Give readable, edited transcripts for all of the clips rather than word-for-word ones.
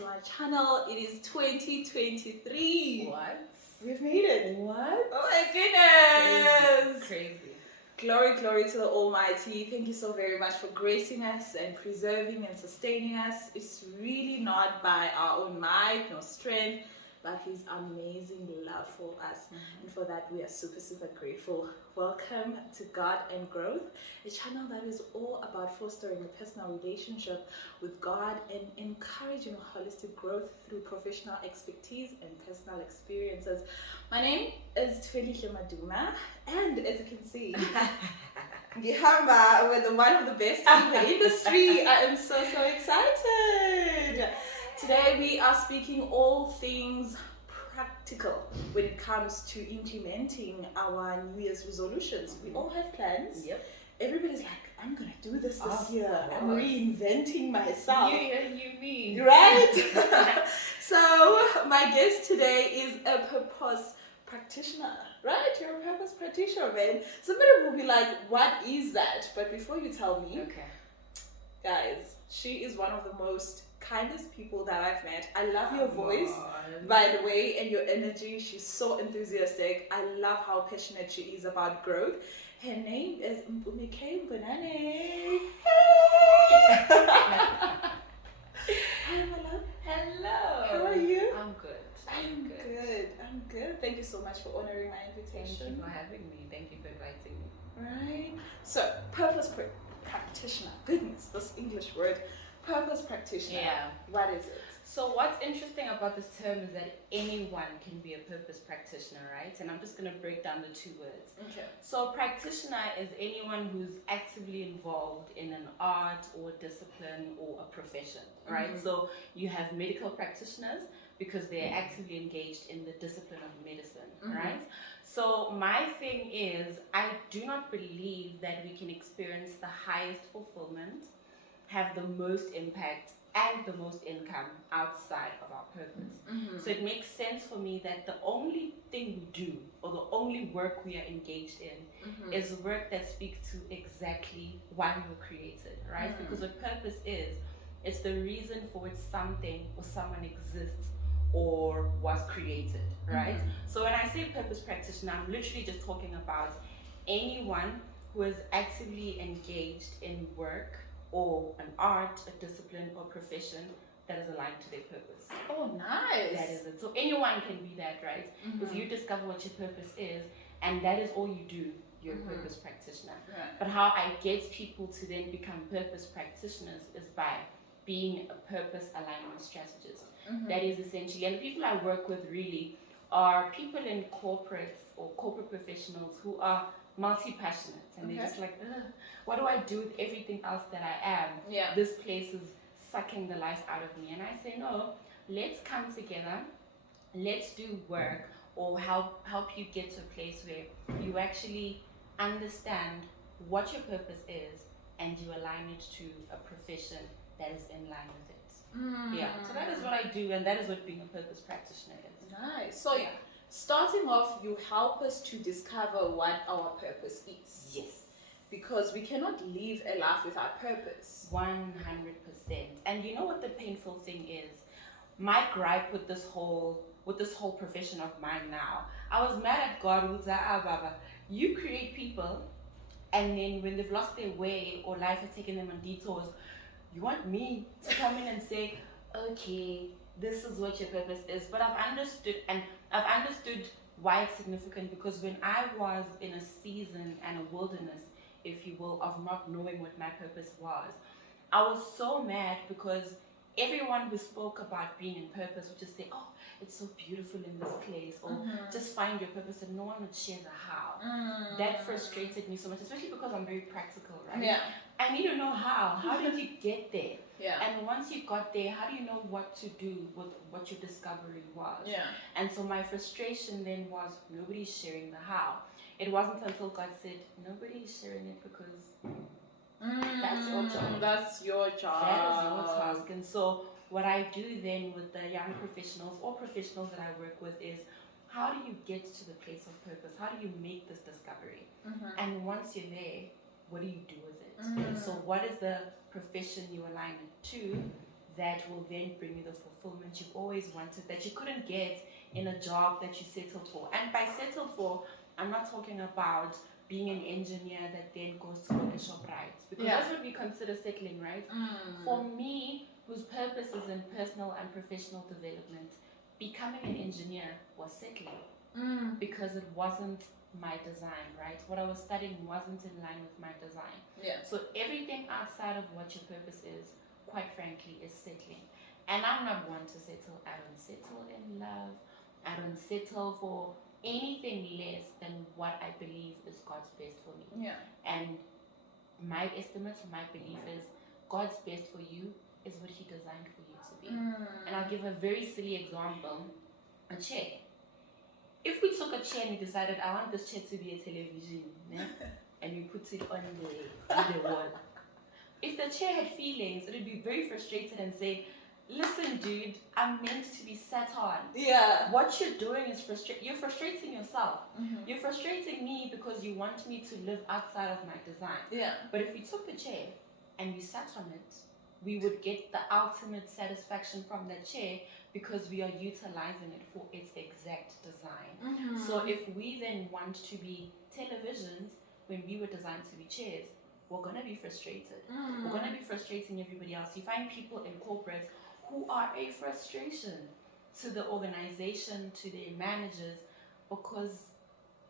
to my channel. It is 2023. What? We've made it. What? Oh my goodness. Crazy. Glory to the Almighty. Thank you so very much for gracing us and preserving and sustaining us. It's really not by our own might nor strength, but His amazing love for us. And for that, we are super grateful. Welcome to God and Growth, a channel that is all about fostering a personal relationship with God and encouraging holistic growth through professional expertise and personal experiences. My name is Thubelihle Maduma, and as you can see, Ngihamba with one of the best in the industry. I am so excited. Today we are speaking all things practical when it comes to implementing our New Year's resolutions. We all have plans. Yep. Everybody's like, I'm gonna do this year. I'm reinventing myself. You mean. Right? So my guest today is a purpose practitioner, right? You're a purpose practitioner, man. Somebody will be like, what is that? But before you tell me, Okay. guys, she is one of the most kindest people that I've met. I love your voice, by the way, and your energy. She's so enthusiastic. I love how passionate she is about growth. Her name is Mpumi K Mbonane. Hey! Hi, my love. Hello. How are you? I'm good. I'm good. Thank you so much for honoring my invitation. Thank you for having me. Thank you for inviting me. Right. So, purpose practitioner. Goodness, this English word. Purpose practitioner. Yeah. What is it? So what's interesting about this term is that anyone can be a purpose practitioner, right? And I'm just going to break down the two words. Okay. So practitioner is anyone who's actively involved in an art or discipline or a profession, right? So you have medical practitioners because they're actively engaged in the discipline of medicine, right? So my thing is, I do not believe that we can experience the highest fulfillment, have the most impact, and the most income outside of our purpose. So it makes sense for me that the only thing we do, or the only work we are engaged in, is work that speaks to exactly why we were created, right? Because what purpose is, it's the reason for which something or someone exists or was created, right? So when I say purpose practitioner, I'm literally just talking about anyone who is actively engaged in work or an art, a discipline, or profession that is aligned to their purpose. Oh, nice. That is it. So anyone can be that, right? If you discover what your purpose is, and that is all you do, you're a purpose practitioner. Right. But how I get people to then become purpose practitioners is by being a purpose alignment strategist. That is essentially, and the people I work with really are people in corporates or corporate professionals who are multi-passionate, and they're just like, what do I do with everything else that I am? Yeah. This place is sucking the life out of me. And I say, no, let's come together, let's do work, or help you get to a place where you actually understand what your purpose is and you align it to a profession that is in line with it. Yeah, so that is what I do, and that is what being a purpose practitioner is. Nice. So yeah, starting off, you help us to discover what our purpose is. Yes. Because we cannot live a life without purpose. 100%. And you know what the painful thing is? My gripe with this whole profession of mine now, I was mad at God who's like, Baba, you create people, and then when they've lost their way or life has taken them on detours, you want me to come in and say, okay, this is what your purpose is. But I've understood why it's significant, because when I was in a season and a wilderness, if you will, of not knowing what my purpose was, I was so mad because everyone who spoke about being in purpose would just say, oh, it's so beautiful in this place, or just find your purpose, and no one would share the how. That frustrated me so much, especially because I'm very practical, right? Yeah. I need to know how. How did you get there? Yeah. And once you got there, how do you know what to do with what your discovery was? Yeah. And so my frustration then was, nobody's sharing the how. It wasn't until God said, nobody's sharing it because that's your job. That's your job. That is your task. And so what I do then with the young professionals or professionals that I work with is, how do you get to the place of purpose? How do you make this discovery? And once you're there, what do you do with it? So what is the profession you align it to? that will then bring you the fulfillment you've always wanted, that you couldn't get in a job that you settled for. And by settled for, I'm not talking about being an engineer that then goes to work at ShopRite, because that's what we consider settling, right? For me, whose purpose is in personal and professional development, becoming an engineer was settling because it wasn't my design, right? What I was studying wasn't in line with my design. So everything outside of what your purpose is, quite frankly, is settling. And I'm not one to settle. I don't settle in love. I don't settle for anything less than what I believe is God's best for me. And my estimate, my belief is God's best for you is what He designed for you to be. And I'll give a very silly example. A chair. If we took a chair and we decided, I want this chair to be a television, and we put it on the wall. If the chair had feelings, it would be very frustrated and say, listen, dude, I'm meant to be sat on. What you're doing is you're frustrating yourself. You're frustrating me because you want me to live outside of my design. But if we took the chair and we sat on it, we would get the ultimate satisfaction from that chair because we are utilizing it for its exact design. So if we then want to be televisions when we were designed to be chairs, we're going to be frustrated. We're going to be frustrating everybody else. You find people in corporate who are a frustration to the organization, to their managers, because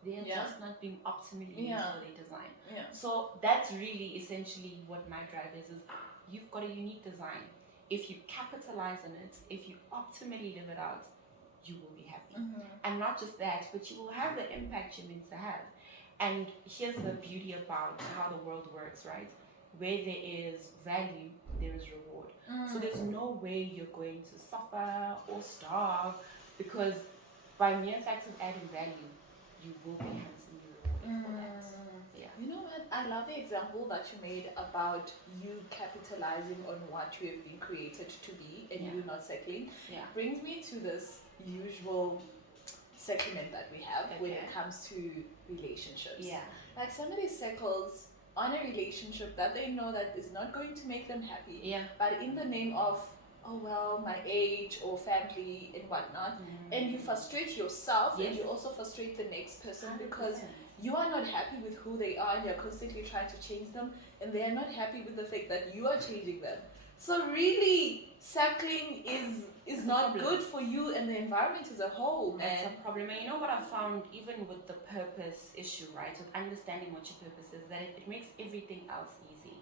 they're just not being optimally used for their design. So that's really essentially what my drive is you've got a unique design. If you capitalize on it, if you optimally live it out, you will be happy. And not just that, but you will have the impact you're meant to have. And here's the beauty about how the world works, right? Where there is value, there is reward. So there's no way you're going to suffer or starve, because by mere fact of adding value, you will be handsomely rewarded for that. You know what? I love the example that you made about you capitalizing on what you have been created to be and you not settling. Brings me to this usual settlement that we have when it comes to relationships. Like somebody settles on a relationship that they know that is not going to make them happy, but in the name of, oh well, my age or family and whatnot, and you frustrate yourself and you also frustrate the next person 100%. Because you are not happy with who they are and you're constantly trying to change them, and they are not happy with the fact that you are changing them. So really, settling is not good for you and the environment as a whole. That's a problem. And you know what I found, even with the purpose issue, right? With understanding what your purpose is, that it makes everything else easy.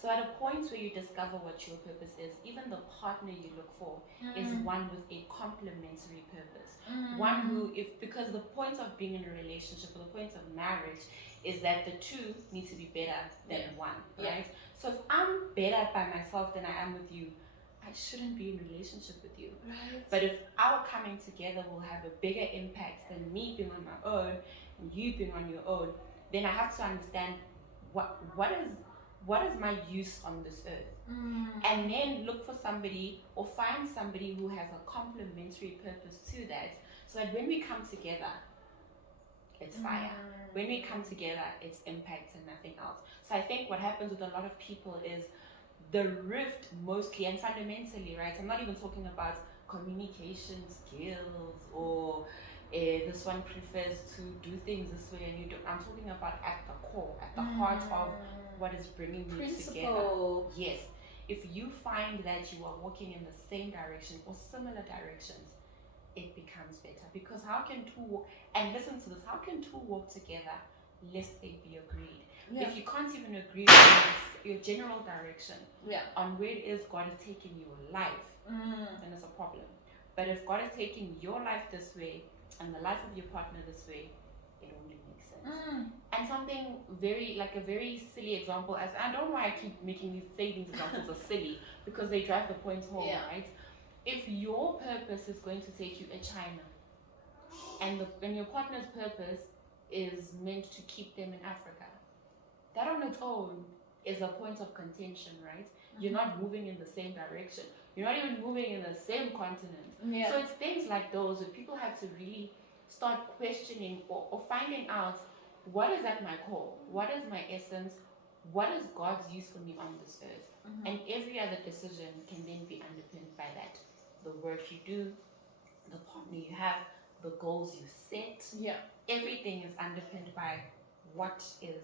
So at a point where you discover what your purpose is, even the partner you look for is one with a complementary purpose. One who, because the point of being in a relationship, or the point of marriage, is that the two need to be better than one, right? So if I'm better by myself than I am with you, I shouldn't be in a relationship with you. But if our coming together will have a bigger impact than me being on my own and you being on your own, then I have to understand what is my use on this earth, and then look for somebody or find somebody who has a complementary purpose to that, so that when we come together, it's fire. When we come together, it's impact and nothing else. So I think what happens with a lot of people is the rift mostly, and fundamentally, right? I'm not even talking about communication skills or this one prefers to do things this way and you don't. I'm talking about at the core, at the heart of what is bringing you together. Yes. If you find that you are walking in the same direction or similar directions, it becomes better. Because how can two walk, and listen to this, how can two walk together lest they be agreed? If you can't even agree with your general direction on where it is God is taking your life, then it's a problem. But if God is taking your life this way and the life of your partner this way, it only makes sense. And something a very silly example, as I don't know why I keep making these examples are silly, because they drive the point home, right? If your purpose is going to take you to China, and your partner's purpose is meant to keep them in Africa, that on its own is a point of contention, right? You're not moving in the same direction. You're not even moving in the same continent. So it's things like those where people have to really start questioning or finding out, what is at my core? What is my essence? what is God's use for me on this earth? And every other decision can then be underpinned by that. The work you do, the partner you have, the goals you set. Yeah. Everything is underpinned by what is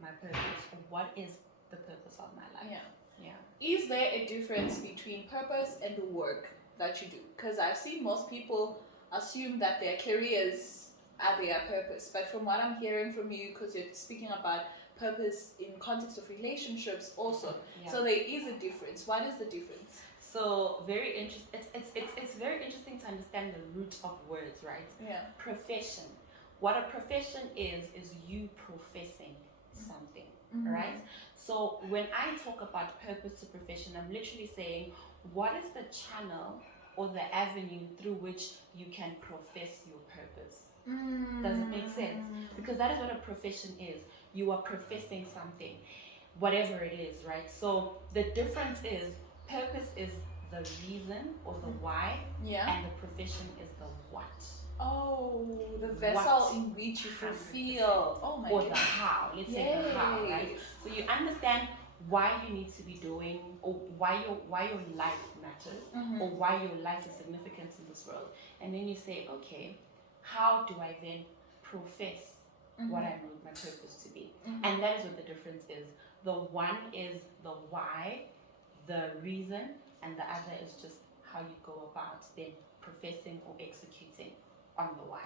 my purpose, or what is the purpose of my life. Yeah. Is there a difference between purpose and the work that you do? Because I've seen most people assume that their careers are their purpose, but from what I'm hearing from you, because you're speaking about purpose in context of relationships also, so there is a difference. What is the difference? So very interesting. It's very interesting to understand the root of words, right? Yeah. Profession. What a profession is you professing something, right? So when I talk about purpose to profession, I'm literally saying, what is the channel or the avenue through which you can profess your purpose? Does it make sense? Because that is what a profession is. You are professing something, whatever it is, right? So the difference is, purpose is the reason or the why, and the profession is the what. Oh, the vessel in which you fulfill. Oh my goodness. Or the how. Let's say the how, right? So you understand why you need to be doing, or why your life matters, or why your life is significant in this world. And then you say, okay, how do I then profess what I know my purpose to be? And that is what the difference is. The one is the why, the reason, and the other is just how you go about then professing or executing on the why.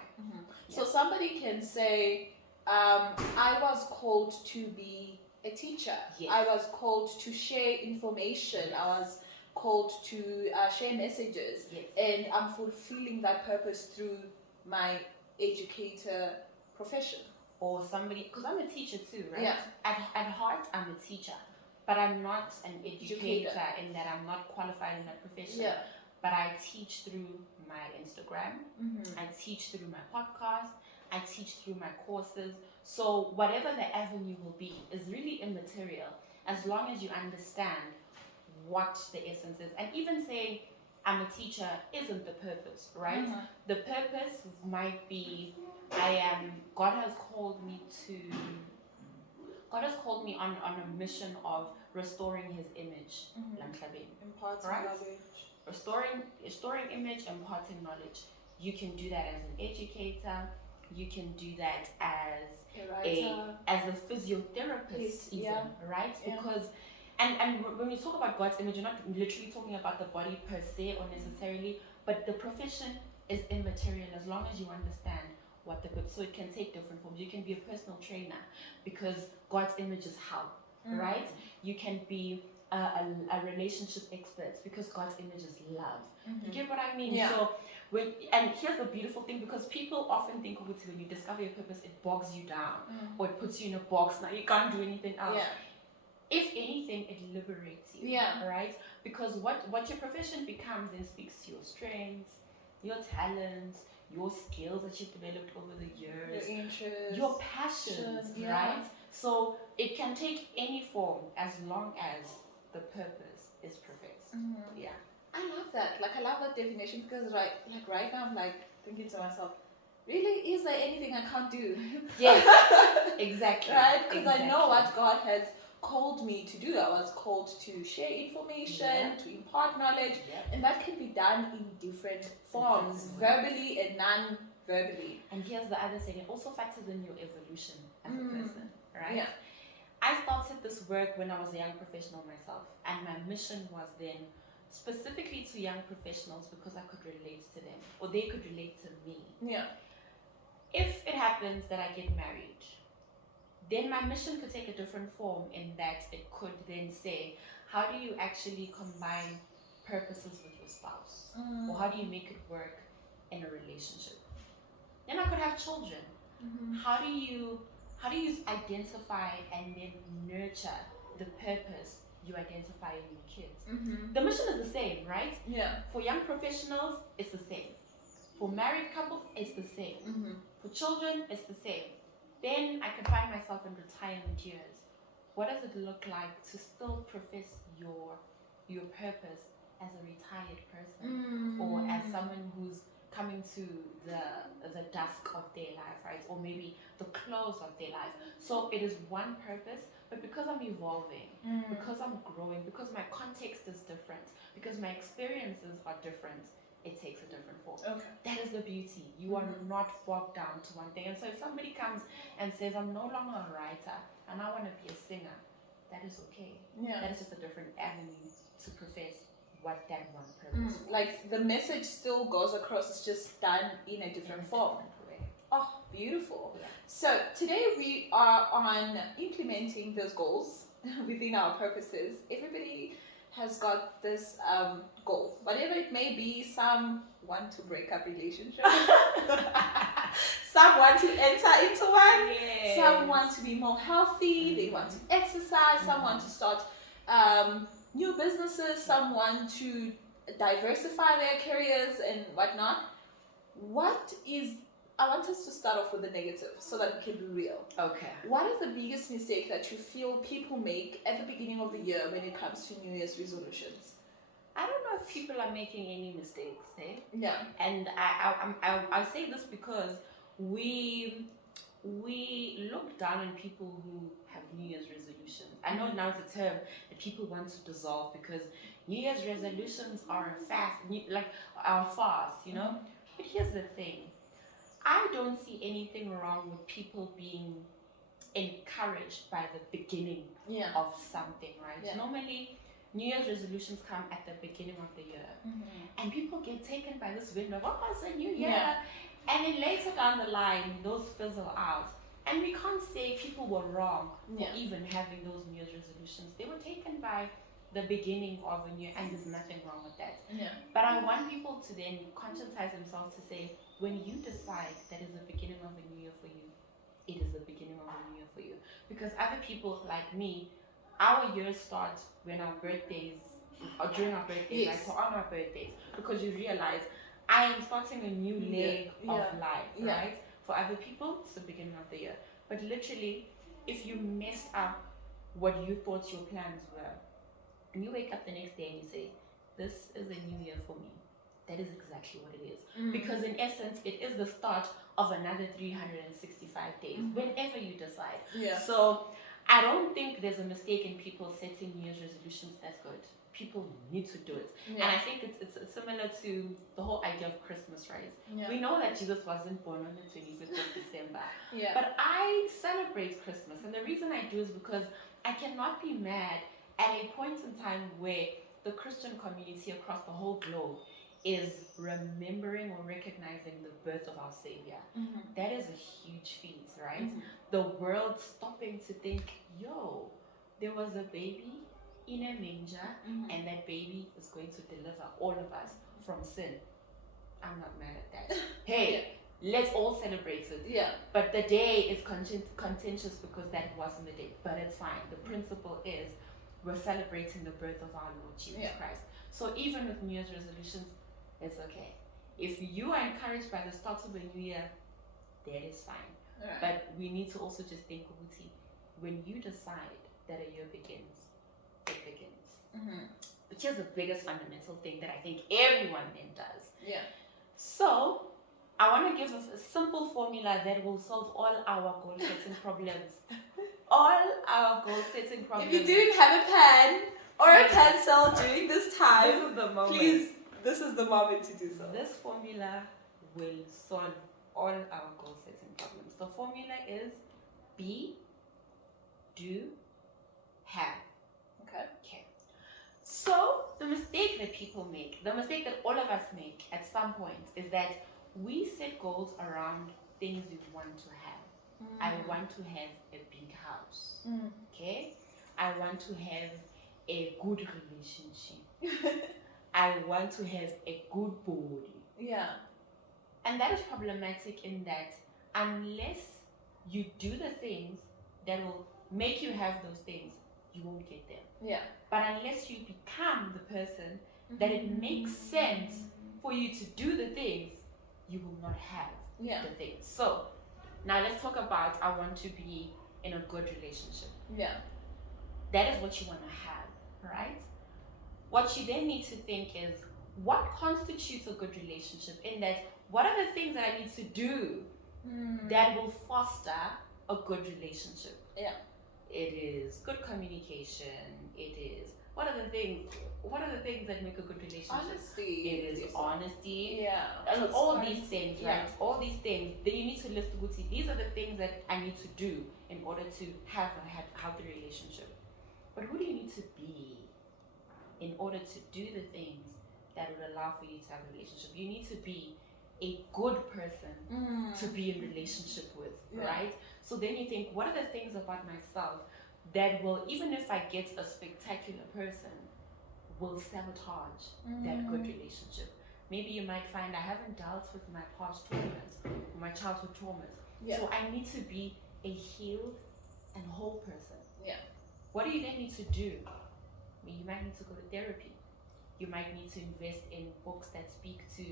So somebody can say, I was called to be a teacher. I was called to share information. I was called to share messages. And I'm fulfilling that purpose through my educator profession. Or somebody, because I'm a teacher too, right? At heart, I'm a teacher. But I'm not an educator in that I'm not qualified in that profession. But I teach through my Instagram, I teach through my podcast, I teach through my courses. So whatever the avenue will be is really immaterial as long as you understand what the essence is. And even saying I'm a teacher isn't the purpose, right? The purpose might be, God has called me on a mission of restoring his image. Right? Restoring image, imparting knowledge. You can do that as an educator. You can do that as a physiotherapist, even, right? Because and when we talk about God's image, you're not literally talking about the body per se or necessarily, but the profession is immaterial as long as you understand what the good. So it can take different forms. You can be a personal trainer because God's image is health, right? You can be a relationship expert because God's image is love. You get what I mean? So and here's the beautiful thing, because people often think when you discover your purpose, it bogs you down or it puts you in a box. Now you can't do anything else. If anything, it liberates you, right? Because what your profession becomes then speaks to your strengths, your talents, your skills that you've developed over the years, your interests, your passions, right? So it can take any form as long as the purpose is professed. I love that. Like, I love that definition because right now I'm like thinking to myself, really, is there anything I can't do? Yes, exactly. Right? Because I know what God has called me to do. I was called to share information, to impart knowledge, and that can be done in different forms, verbally and non-verbally. And here's the other thing, it also factors in your evolution as a person, right? I started this work when I was a young professional myself, and my mission was then specifically to young professionals because I could relate to them, or they could relate to me. If it happens that I get married, then my mission could take a different form in that it could then say, how do you actually combine purposes with your spouse? Or how do you make it work in a relationship? Then I could have children. How do you identify and then nurture the purpose you identify in your kids? The mission is the same, right? For young professionals, it's the same. For married couples, it's the same. For children, it's the same. Then I can find myself in retirement years. What does it look like to still profess your purpose as a retired person or as someone who's coming to the dusk of their life, right? Or maybe the close of their life. So it is one purpose, but because I'm evolving, because I'm growing, because my context is different, because my experiences are different, it takes a different form. Okay. That is the beauty. You are not bogged down to one thing. And so if somebody comes and says, I'm no longer a writer and I want to be a singer, that is okay. Yeah. That is just a different avenue to profess what that one purpose was. Like the message still goes across, it's just done in a different form. Way. Oh, beautiful. Yeah. So today we are on implementing those goals within our purposes. Everybody has got this goal, whatever it may be. Some want to break up relationships. Some want to enter into one. Yes. Some want to be more healthy. They want to exercise. Some want to start new businesses. Some want to diversify their careers and whatnot. I want us to start off with the negative so that we can be real. Okay. What is the biggest mistake that you feel people make at the beginning of the year when it comes to New Year's resolutions? I don't know if people are making any mistakes, eh? Yeah. And I say this because we look down on people who have New Year's resolutions. I know now it's a term that people want to dissolve because New Year's resolutions are a fast, you know. But here's the thing. I don't see anything wrong with people being encouraged by the beginning of something, right? Yeah. Normally, New Year's resolutions come at the beginning of the year, and people get taken by this wind of, oh, it's a new year, and then later down the line, those fizzle out. And we can't say people were wrong for even having those New Year's resolutions. They were taken by the beginning of a new year, and there's nothing wrong with that. Yeah. But I want people to then conscientize themselves to say, when you decide that is the beginning of a new year for you, it is the beginning of a new year for you. Because other people like me, our year starts when our birthdays, or during our birthdays, Yes. right? So on our birthdays, because you realize I am starting a new leg of life, right? For other people, it's the beginning of the year. But literally, if you messed up what you thought your plans were, and you wake up the next day and you say, this is a new year for me, that is exactly what it is. Because in essence, it is the start of another 365 days, whenever you decide. Yeah. So I don't think there's a mistake in people setting New Year's resolutions. That's good. People need to do it. Yeah. And I think it's similar to the whole idea of Christmas, right? Yeah. We know that Jesus wasn't born on the 25th of December. Yeah. But I celebrate Christmas. And the reason I do is because I cannot be mad at a point in time where the Christian community across the whole globe is remembering or recognizing the birth of our Savior. That is a huge feat, right? The world stopping to think, yo, there was a baby in a manger, and that baby is going to deliver all of us from sin. I'm not mad at that. Hey, let's all celebrate it. Yeah. But the day is contentious because that wasn't the day. But it's fine. The principle is we're celebrating the birth of our Lord Jesus Christ. So even with New Year's resolutions, it's okay. If you are encouraged by the start of a new year, that is fine. Right. But we need to also just think, Uti, when you decide that a year begins, it begins. Which is the biggest fundamental thing that I think everyone then does. Yeah. So I want to give us a simple formula that will solve all our goal setting problems. All our goal setting problems. If you didn't have a pen or a pencil during this time, this is the moment. Please, this is the moment to do so. This formula will solve all our goal setting problems. The formula is be, do, have. Okay. So the mistake that people make, the mistake that all of us make at some point is that we set goals around things we want to have. I want to have a big house. Okay? I want to have a good relationship. I want to have a good body. Yeah. And that is problematic in that unless you do the things that will make you have those things, you won't get them. Yeah. But unless you become the person that it makes sense for you to do the things, you will not have the things. So now let's talk about I want to be in a good relationship. Yeah. That is what you want to have, right? What you then need to think is what constitutes a good relationship, in that what are the things that I need to do that will foster a good relationship? Yeah. It is good communication. It is what are the things that make a good relationship? Honesty. It is honesty. Yeah. And all these things, right? Yeah. All these things. Then you need to list these are the things that I need to do in order to have a healthy relationship. But who do you need to be in order to do the things that would allow for you to have a relationship? You need to be a good person to be in relationship with, right? So then you think, what are the things about myself that will, even if I get a spectacular person, will sabotage that good relationship? Maybe you might find I haven't dealt with my past traumas, my childhood traumas. Yeah. So I need to be a healed and whole person. Yeah. What do you then need to do? I mean, you might need to go to therapy. You might need to invest in books that speak to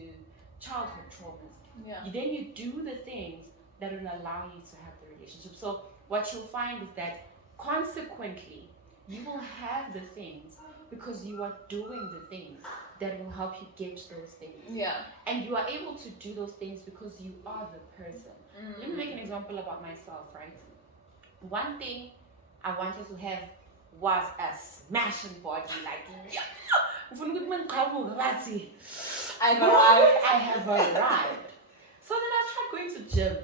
childhood traumas. Yeah. Then you do the things that will allow you to have the relationship. So what you'll find is that consequently, you will have the things because you are doing the things that will help you get those things. Yeah. And you are able to do those things because you are the person. Let me make an example about myself, right? One thing I wanted to have was a smashing body, like I have arrived. So then I tried going to gym.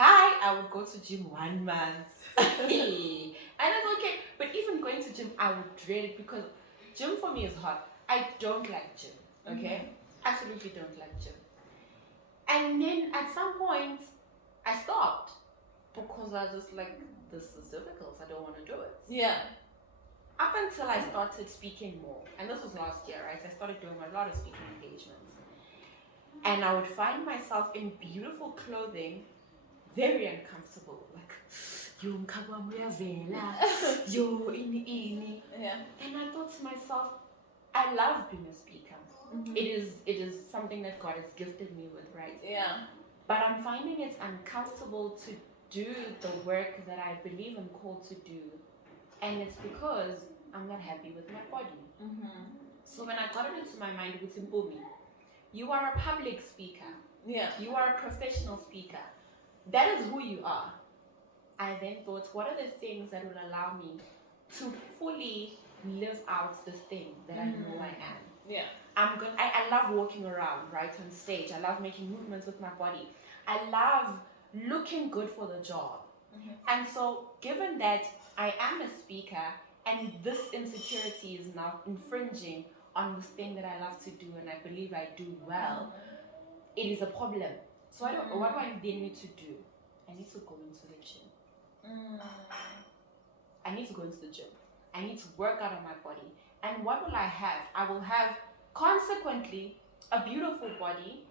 I would go to gym 1 month. And it's okay. But even going to gym, I would dread it because gym for me is hard. I don't like gym. Okay? Absolutely don't like gym. And then at some point, I stopped because I was just like, this is difficult. I don't want to do it. Yeah. Up until I started speaking more, and this was last year, right? I started doing a lot of speaking engagements. And I would find myself in beautiful clothing, very uncomfortable. Like, yo, ini. Yeah. And I thought to myself, I love being a speaker. It is something that God has gifted me with, right? Yeah. But I'm finding it's uncomfortable to do the work that I believe I'm called to do. And it's because I'm not happy with my body. So when I got it into my mind, with Mpumi, you are a public speaker. Yeah. You are a professional speaker. That is who you are. I then thought, what are the things that will allow me to fully live out this thing that I know I am? Yeah. I love walking around, right, on stage. I love making movements with my body. I love looking good for the job. And so, given that I am a speaker and this insecurity is now infringing on this thing that I love to do and I believe I do well, it is a problem. So what do I then need to do? I need to go into the gym. I need to go into the gym. I need to work out on my body. And what will I have? I will have, consequently, a beautiful body.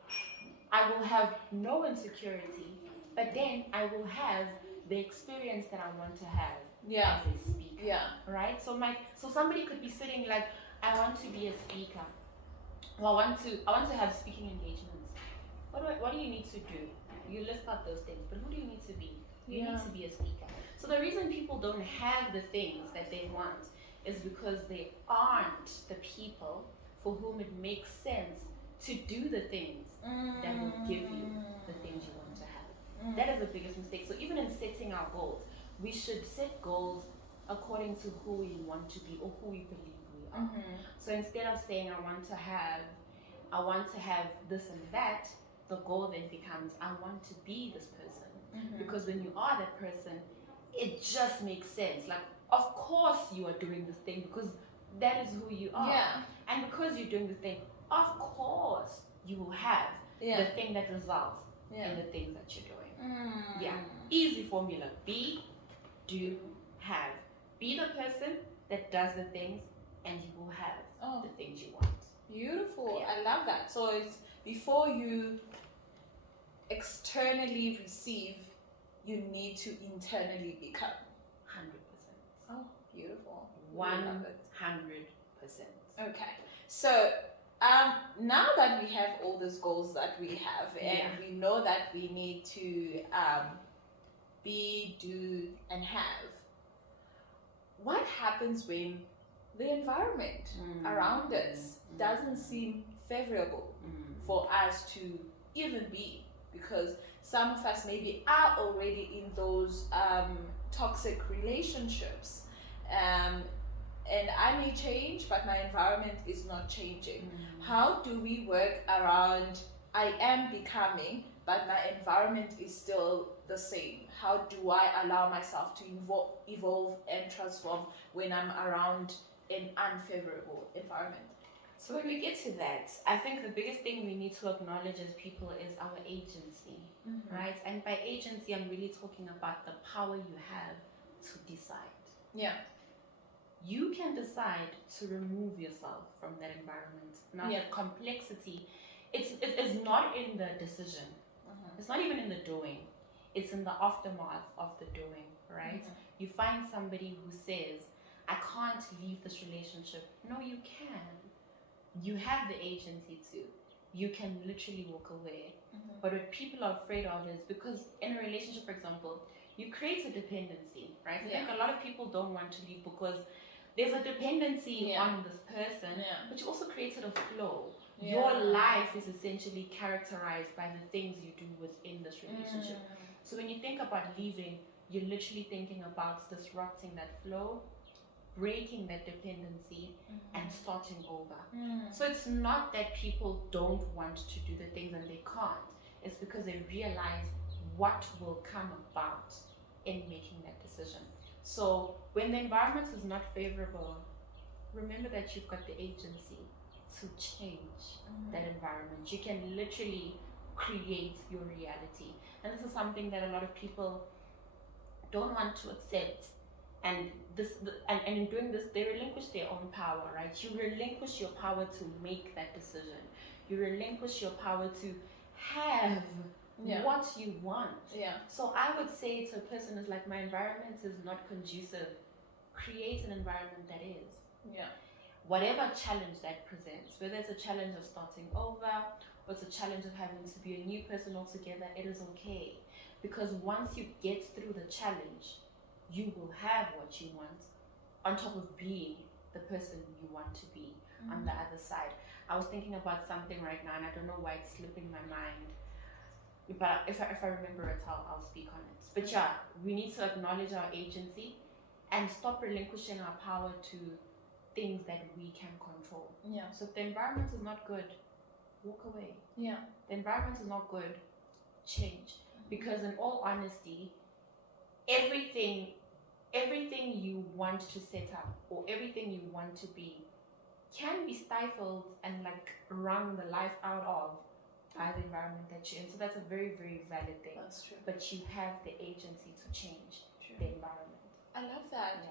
I will have no insecurity. But then I will have the experience that I want to have as a speaker. Yeah. Right? So somebody could be sitting like, I want to be a speaker. Well, I want to have speaking engagements. What do you need to do? You list out those things, but who do you need to be? You need to be a speaker. So the reason people don't have the things that they want is because they aren't the people for whom it makes sense to do the things that will give you the things you want to have. That is the biggest mistake. So even in setting our goals, we should set goals according to who we want to be or who we believe we are. So instead of saying I want to have this and that, the goal then becomes I want to be this person. Because when you are that person, it just makes sense. Like, of course you are doing this thing because that is who you are. Yeah. And because you're doing the thing, of course you will have the thing that results in the things that you're doing. Easy formula. Be, do, have. Be the person that does the things and you will have the things you want. Beautiful. I love that. So it's before you externally receive, you need to internally become. 100%. Oh, beautiful. 100%. Okay. So now that we have all these goals that we have and we know that we need to be, do, and have, what happens when the environment around us doesn't seem favorable for us to even be, because some of us maybe are already in those toxic relationships, and I may change, but my environment is not changing. How do we work around I am becoming, but my environment is still the same? How do I allow myself to evolve and transform when I'm around an unfavorable environment? So when we get to that, I think the biggest thing we need to acknowledge as people is our agency, right? And by agency, I'm really talking about the power you have to decide. Yeah. You can decide to remove yourself from that environment. Now, the complexity, it's not in the decision. It's not even in the doing. It's in the aftermath of the doing, right? You find somebody who says, I can't leave this relationship. No, you can. You have the agency to. You can literally walk away. But what people are afraid of is because in a relationship, for example, you create a dependency, right? I think a lot of people don't want to leave because there's a dependency on this person, but you also created a flow. Your life is essentially characterized by the things you do within this relationship. So when you think about leaving, you're literally thinking about disrupting that flow, breaking that dependency, and starting over. So it's not that people don't want to do the things and they can't. It's because they realize what will come about in making that decision. So when the environment is not favorable, remember that you've got the agency to change that environment. You can literally create your reality. And this is something that a lot of people don't want to accept. And in doing this, they relinquish their own power, right? You relinquish your power to make that decision. You relinquish your power to have what you want. So I would say to a person who's like, my environment is not conducive, create an environment that is. Whatever challenge that presents, whether it's a challenge of starting over, or it's a challenge of having to be a new person altogether, it is okay. Because once you get through the challenge, you will have what you want, on top of being the person you want to be on the other side. I was thinking about something right now, and I don't know why it's slipping my mind. But if I remember it, I'll speak on it. But yeah, we need to acknowledge our agency and stop relinquishing our power to things that we can control. So if the environment is not good, walk away. The environment is not good, change. Because in all honesty, everything you want to set up or everything you want to be can be stifled and like wrung the life out of by the environment that you're in. So that's a very, very valid thing. That's true. But you have the agency to change the environment. I love that.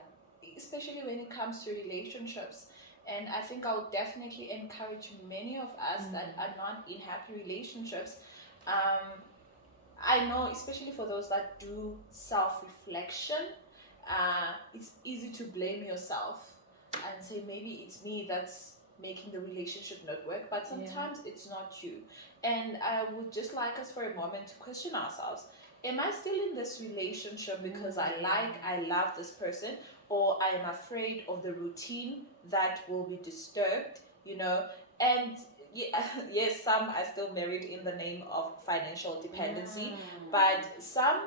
Especially when it comes to relationships. And I think I would definitely encourage many of us that are not in happy relationships. I know, especially for those that do self-reflection, it's easy to blame yourself and say maybe it's me that's making the relationship not work, but sometimes it's not you. And I would just like us for a moment to question ourselves. Am I still in this relationship because I love this person, or I am afraid of the routine that will be disturbed, And yes, some are still married in the name of financial dependency, but some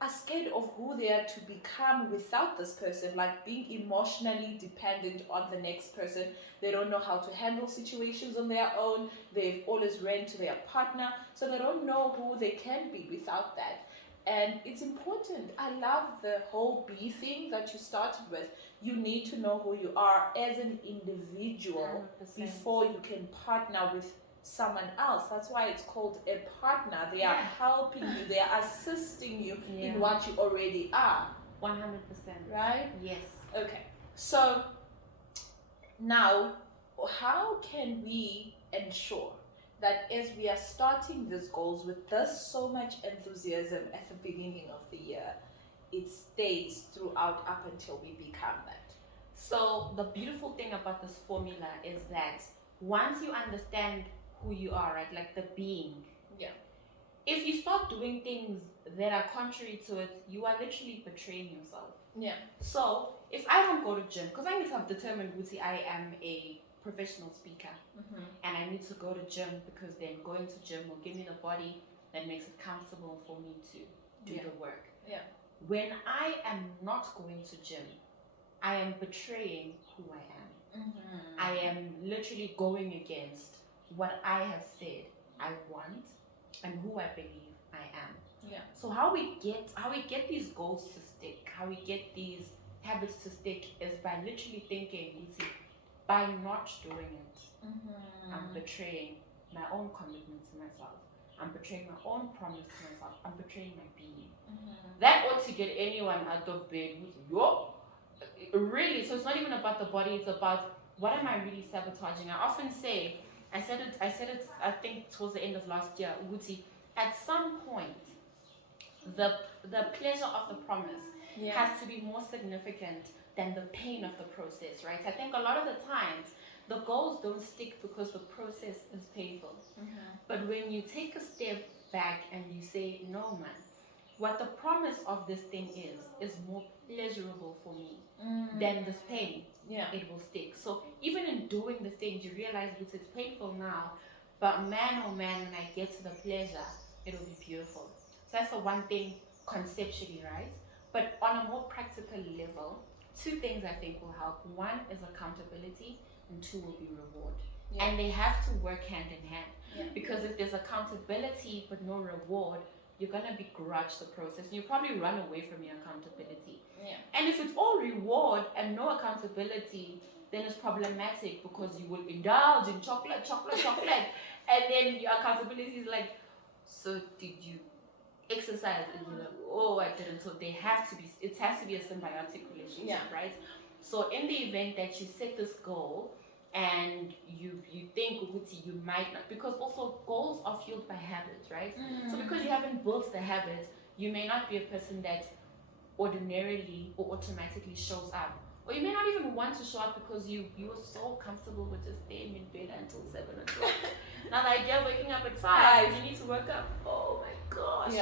are scared of who they are to become without this person, like being emotionally dependent on the next person. They don't know how to handle situations on their own. They've always ran to their partner, so they don't know who they can be without that. And it's important. I love the whole be thing that you started with. You need to know who you are as an individual 100%. before you can partner with someone else. That's why it's called a partner. They are helping you, they are assisting you in what you already are. 100%. Right? Yes. Okay. So now, how can we ensure that as we are starting these goals with this so much enthusiasm at the beginning of the year, it stays throughout up until we become that? So the beautiful thing about this formula is that once you understand who you are, right, like the being, if you start doing things that are contrary to it, you are literally betraying yourself. So if I don't go to gym, because I need to have determined, Guti, I am a professional speaker, and I need to go to gym because then going to gym will give me the body that makes it comfortable for me to do the work. When I am not going to gym, I am betraying who I am. I am literally going against what I have said I want and who I believe I am. So how we get these goals to stick, how we get these habits to stick is by literally thinking, by not doing it, I'm betraying my own commitment to myself. I'm betraying my own promise to myself. I'm betraying my being. That ought to get anyone out of bed with really. So it's not even about the body, it's about what am I really sabotaging. I often say, I said it I think towards the end of last year, Uguti, at some point the pleasure of the promise has to be more significant than the pain of the process, right? I think a lot of the times the goals don't stick because the process is painful. But when you take a step back and you say, no man, what the promise of this thing is more pleasurable for me than this pain, it will stick. So even in doing the things, you realize it's painful now, but man, oh man, when I get to the pleasure, it'll be beautiful. So that's the one thing conceptually, right? But on a more practical level, two things I think will help. One is accountability, and two will be reward. And they have to work hand in hand. Because if there's accountability but no reward, you're gonna begrudge the process. You probably run away from your accountability. And if it's all reward and no accountability, then it's problematic because you will indulge in chocolate, and then your accountability is like, so did you exercise? And you're like, oh, I didn't. So it has to be a symbiotic relationship, right? So in the event that you set this goal and you think you might not, because also goals are fueled by habits, right? So because you haven't built the habits, you may not be a person that ordinarily or automatically shows up, or you may not even want to show up because you were so comfortable with just staying in bed until 7 o'clock. Now the idea of waking up at 5, you need to wake up, oh my gosh.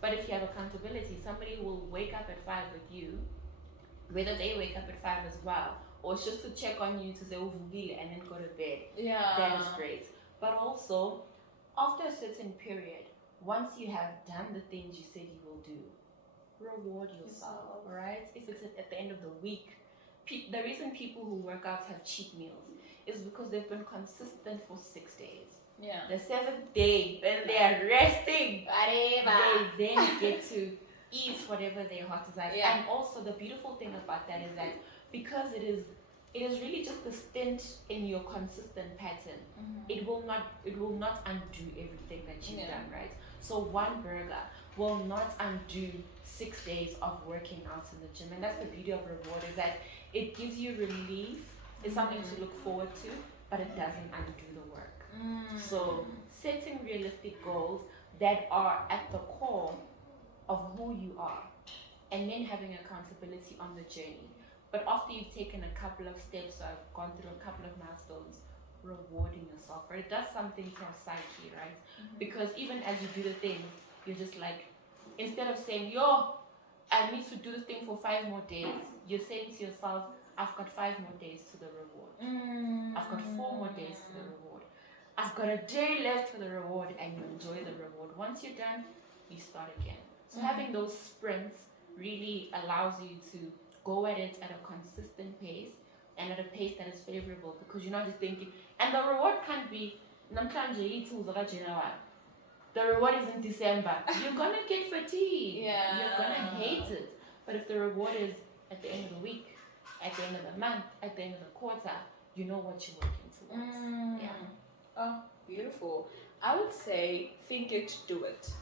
But if you have accountability, somebody will wake up at 5 with you, whether they wake up at 5 as well, or it's just to check on you to say Thubelihle and then go to bed. That is great. But also, after a certain period, once you have done the things you said you will do, reward yourself, right? If it's at the end of the week, the reason people who work out have cheat meals is because they've been consistent for 6 days. The 7th day, when they are resting, they then get to eat whatever their heart desires. And also the beautiful thing about that is that because it is really just a stint in your consistent pattern, it will not undo everything that you've done, right? So one burger will not undo 6 days of working out in the gym. And that's the beauty of reward, is that it gives you relief. It's something to look forward to, but it doesn't undo the work. So setting realistic goals that are at the core of who you are, and then having accountability on the journey. But after you've taken a couple of steps, or I've gone through a couple of milestones, rewarding yourself, right? It does something to our psyche, right? Because even as you do the things, you're just like, instead of saying, yo, I need to do this thing for 5 more days, you're saying to yourself, I've got 5 more days to the reward. I've got 4 more days to the reward. I've got a day left for the reward, and you enjoy the reward. Once you're done, you start again. So having those sprints really allows you to go at it at a consistent pace and at a pace that is favorable, because you're not just thinking, and the reward can't be, the reward is in December. You're gonna get fatigued. You're gonna hate it. But if the reward is at the end of the week, at the end of the month, at the end of the quarter, you know what you're working towards. Oh, beautiful. I would say think it, do it.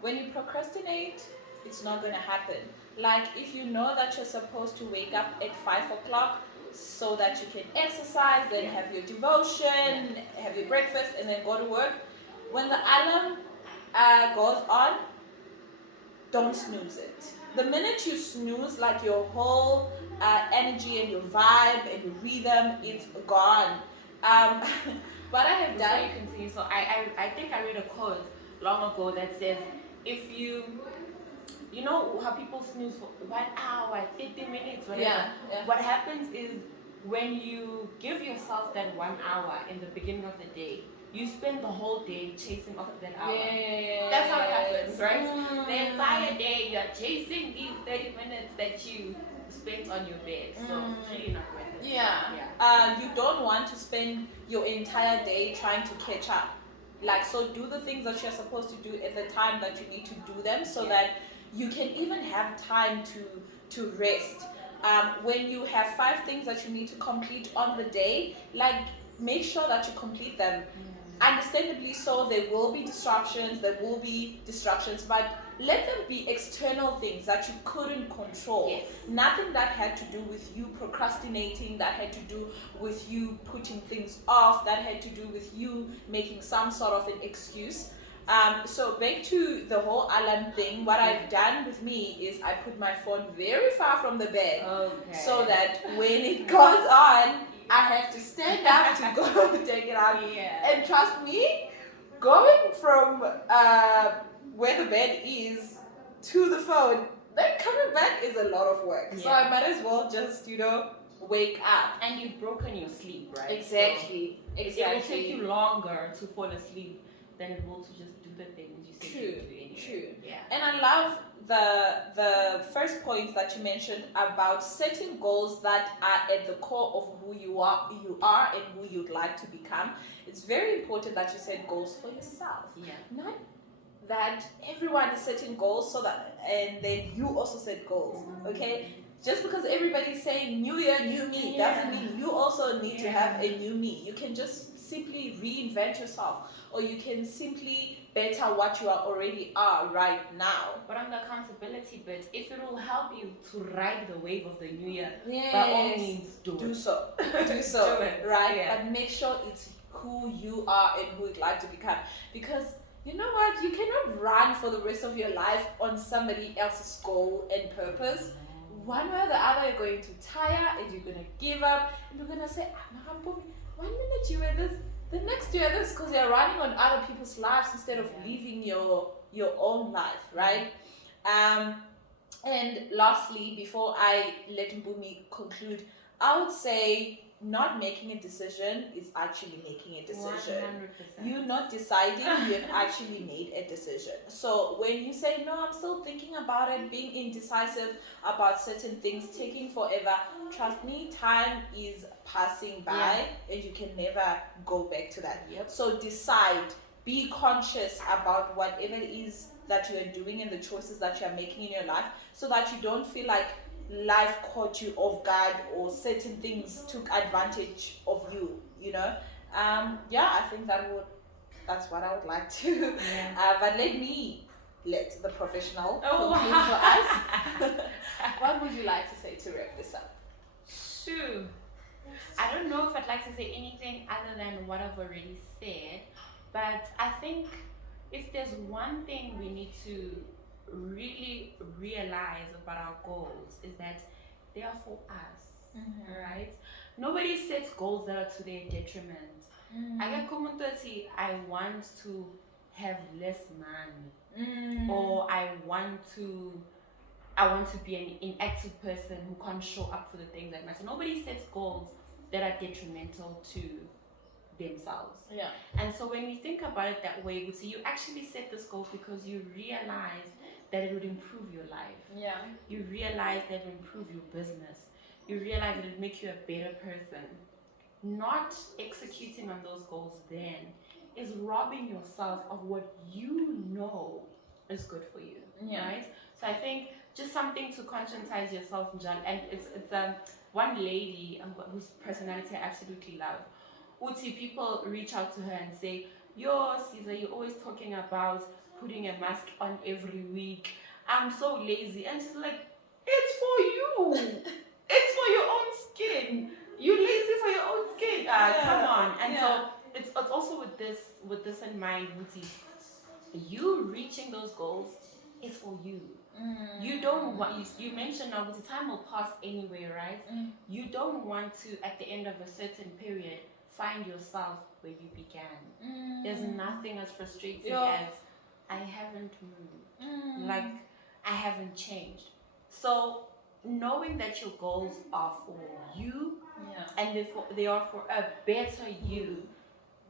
When you procrastinate, it's not going to happen. Like if you know that you're supposed to wake up at 5 o'clock so that you can exercise, then have your devotion, have your breakfast, and then go to work. When the alarm goes on, don't snooze it. The minute you snooze, like your whole energy and your vibe and your rhythm, it's gone. What I have done. You continue. So I think I read a quote long ago that says, if you know how people snooze for 1 hour, 30 minutes, whatever. What happens is when you give yourself that 1 hour in the beginning of the day, you spend the whole day chasing after that hour. Yes. That's how it happens, right? The entire day you're chasing these 30 minutes that you spent on your bed. So it's really not worth it. Yeah. You don't want to spend your entire day trying to catch up. Like, so do the things that you're supposed to do at the time that you need to do them, so that you can even have time to rest. When you have 5 things that you need to complete on the day, like, make sure that you complete them. Understandably so, there will be disruptions, there will be distractions, but let them be external things that you couldn't control. Yes. Nothing that had to do with you procrastinating, that had to do with you putting things off, that had to do with you making some sort of an excuse. So back to the whole alarm thing, what I've done with me is I put my phone very far from the bed, so that when it goes on, I have to stand up to go take it out. And trust me, going from where the bed is to the phone, then coming back is a lot of work. So I might as well just, wake up. And you've broken your sleep, right? Exactly. So it will take you longer to fall asleep than it will to just do the things you said you do anyway. True. Yeah. And I love the first point that you mentioned about setting goals that are at the core of who you are and who you'd like to become. It's very important that you set goals for yourself. Yeah. Not that everyone is setting goals and then you also set goals. Okay? Just because everybody's saying new year, new me, doesn't mean you also need to have a new me. You can just simply reinvent yourself, or you can simply better what you already are right now. But on the accountability bit, if it will help you to ride the wave of the new year, by all means do so. Do so, right? But make sure it's who you are and who you'd like to become. Because you know what? You cannot run for the rest of your life on somebody else's goal and purpose. One way or the other, you're going to tire and you're going to give up, and you're going to say, Mpumi, 1 minute you were this, the next you're this, because you're running on other people's lives instead of living your own life, right? And lastly, before I let Mpumi conclude, I would say not making a decision is actually making a decision. 100%. You're not deciding, you have actually made a decision. So when you say, no, I'm still thinking about it, being indecisive about certain things, taking forever, trust me, time is passing by and you can never go back to that. So decide, be conscious about whatever it is that you are doing and the choices that you are making in your life, so that you don't feel like life caught you off guard or certain things took advantage of you, I think that's what I would like to. But let the professional conclude for us. What would you like to say to wrap this up? Sure. I don't know if I'd like to say anything other than what I've already said, but I think if there's one thing we need to really realize about our goals is that they are for us, right? Nobody sets goals that are to their detriment. I want to have less money, or I want to be an inactive person who can't show up for the things that matter. Nobody sets goals that are detrimental to themselves. And so when you think about it that way, you actually set this goal because you realize that it would improve your life. You realize that it would improve your business. You realize that it would make you a better person. Not executing on those goals then is robbing yourself of what you know is good for you. Right? So I think just something to conscientize yourself, John. And it's one lady whose personality I absolutely love. Uti, people reach out to her and say, yo, Caesar, you're always talking about putting a mask on every week. I'm so lazy. And she's like, it's for you. It's for your own skin. You're lazy for your own skin. Come on. And so it's also with this in mind, Uti, you reaching those goals is for you. You don't want, you mentioned now, the time will pass anyway, right? You don't want to, at the end of a certain period, find yourself where you began. There's nothing as frustrating as I haven't moved. Like I haven't changed. So knowing that your goals are for you Yeah. and they are for a better you,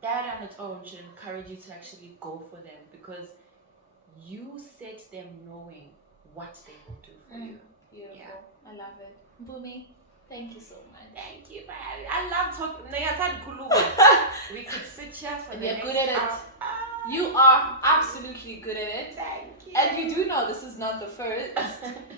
that on its own should encourage you to actually go for them, because you set them knowing what they will do for you. Beautiful. Yeah. I love it. Mpumi, thank you so much. Thank you for having me. I love talking. We could sit here for And the you're next good at it. hour. You are absolutely good at it. Thank you. And you do know this is not the first.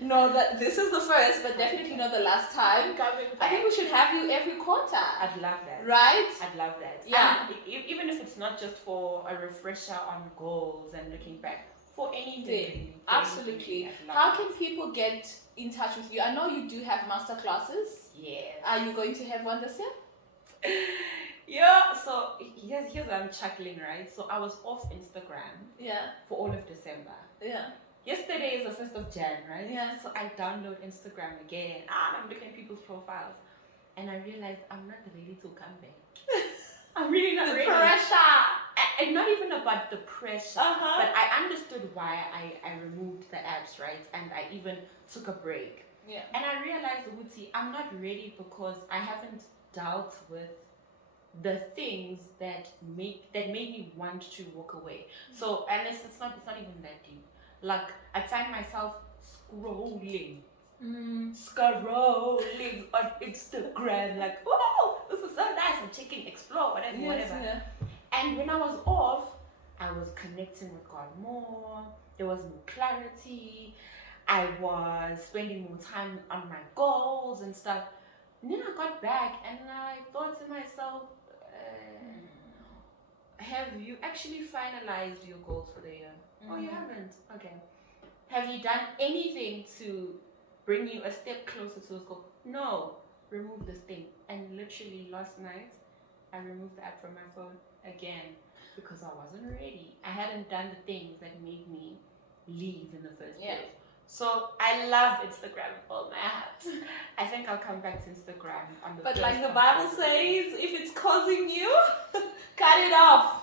No, that this is the first, but definitely not the last time. I think we should have you every quarter. I'd love that. Right? I'd love that. Yeah. And even if it's not just for a refresher on goals and looking back, for anything. Absolutely. How can people get in touch with you? I know you do have master classes. Yes. Are you going to have one this year? Yeah, so here's where I'm chuckling, right? So I was off Instagram for all of December. Yeah. Yesterday is the 1st of Jan, right? Yeah. So I download Instagram again. I'm looking at people's profiles. And I realized I'm not ready to come back. I'm really not ready. The pressure. And not even about the pressure, Uh-huh. but I understood why I removed the apps, right? And I even took a break. Yeah. And I realized, Wuti, I'm not ready because I haven't dealt with the things that made me want to walk away. So, and it's not even that deep. Like, I find myself scrolling on Instagram, like, oh, this is so nice, I'm checking, explore, whatever. Yeah. And when I was off, I was connecting with God more. There was more clarity. I was spending more time on my goals and stuff. And then I got back and I thought to myself, have you actually finalized your goals for the year? Oh, you haven't? Okay. Have you done anything to bring you a step closer to this goal? No. Remove this thing. And literally last night, I removed the app from my phone again because I wasn't ready. I hadn't done the things that made me leave in the first place. So I love Instagram with all my heart. I think I'll come back to Instagram on the But first like the of Bible February. says, if it's causing you, cut it off.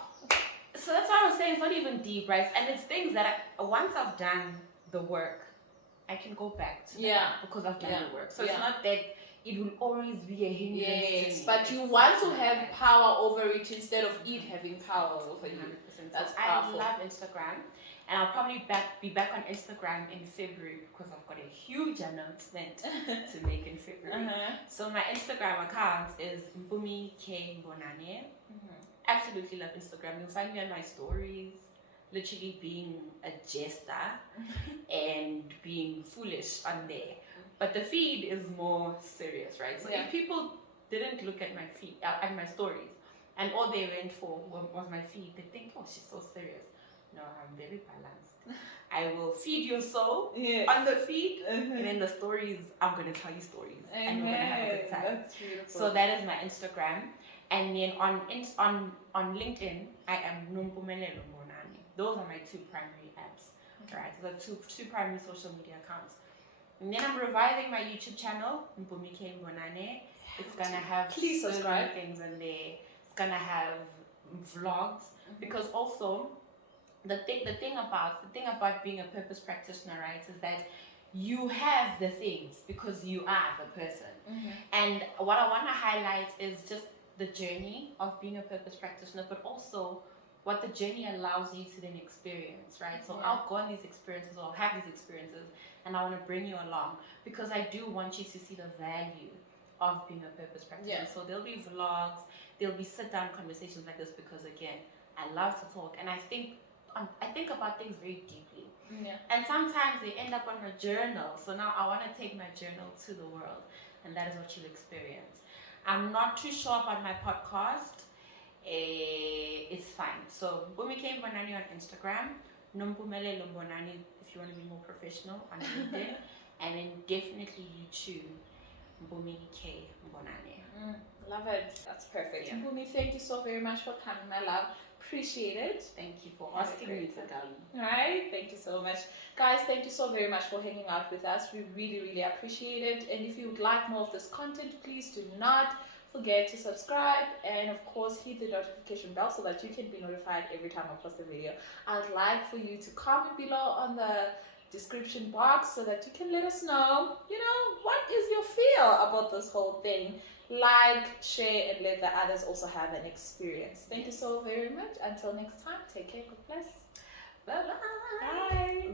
So that's what I was saying. It's not even deep, right? And it's things that once I've done the work, I can go back to that because I've done the work. So it's not that it will always be a hindrance to me. But you want to have power over it instead of it having power over you. 100%. That's I powerful. love Instagram, and I'll probably be back on Instagram in February because I've got a huge announcement to make in February. So my Instagram account is Mpumi K Mbonane. Absolutely love Instagram. You'll find me on my stories, literally being a jester and being foolish on there. But the feed is more serious, right? So if people didn't look at my feed, at my stories, and all they went for was my feed, they think, oh, she's so serious. No, I'm very balanced. I will feed your soul on the feed, and then the stories, I'm going to tell you stories, and we're going to have a good time. That's beautiful. So that is my Instagram. And then on LinkedIn, I am Thubelihle Maduma. Those are my two primary apps, right? Those are two primary social media accounts. And then I'm revising my YouTube channel, Mpumi K Mbonane. It's gonna have Please subscribe. things in there. It's gonna have vlogs because also the thing about being a purpose practitioner, right, is that you have the things because you are the person. And what I want to highlight is just the journey of being a purpose practitioner, but also what the journey allows you to then experience, right? So I'll go on these experiences or have these experiences, and I want to bring you along because I do want you to see the value of being a purpose practitioner. So there'll be vlogs, there'll be sit-down conversations like this because again, I love to talk and I think about things very deeply. And sometimes they end up on my journal. So now I want to take my journal to the world, and that is what you'll experience. I'm not too sure about my podcast. It's fine. So Mpumi K Mbonane on Instagram, Thubelihle Maduma if you want to be more professional on LinkedIn, and then definitely YouTube, Mpumi K Mbonane. Love it. That's perfect. Mpumi, thank you so very much for coming, my love. Appreciate it. Thank you for asking me to come. Alright, thank you so much. Guys, thank you so very much for hanging out with us. We really, really appreciate it. And if you would like more of this content, please do not forget to subscribe and of course hit the notification bell so that you can be notified every time I post a video. I'd like for you to comment below on the description box so that you can let us know, about this whole thing, like, share, and let the others also have an experience. Thank you so very much. Until next time, take care. God bless. Bye-bye. Bye.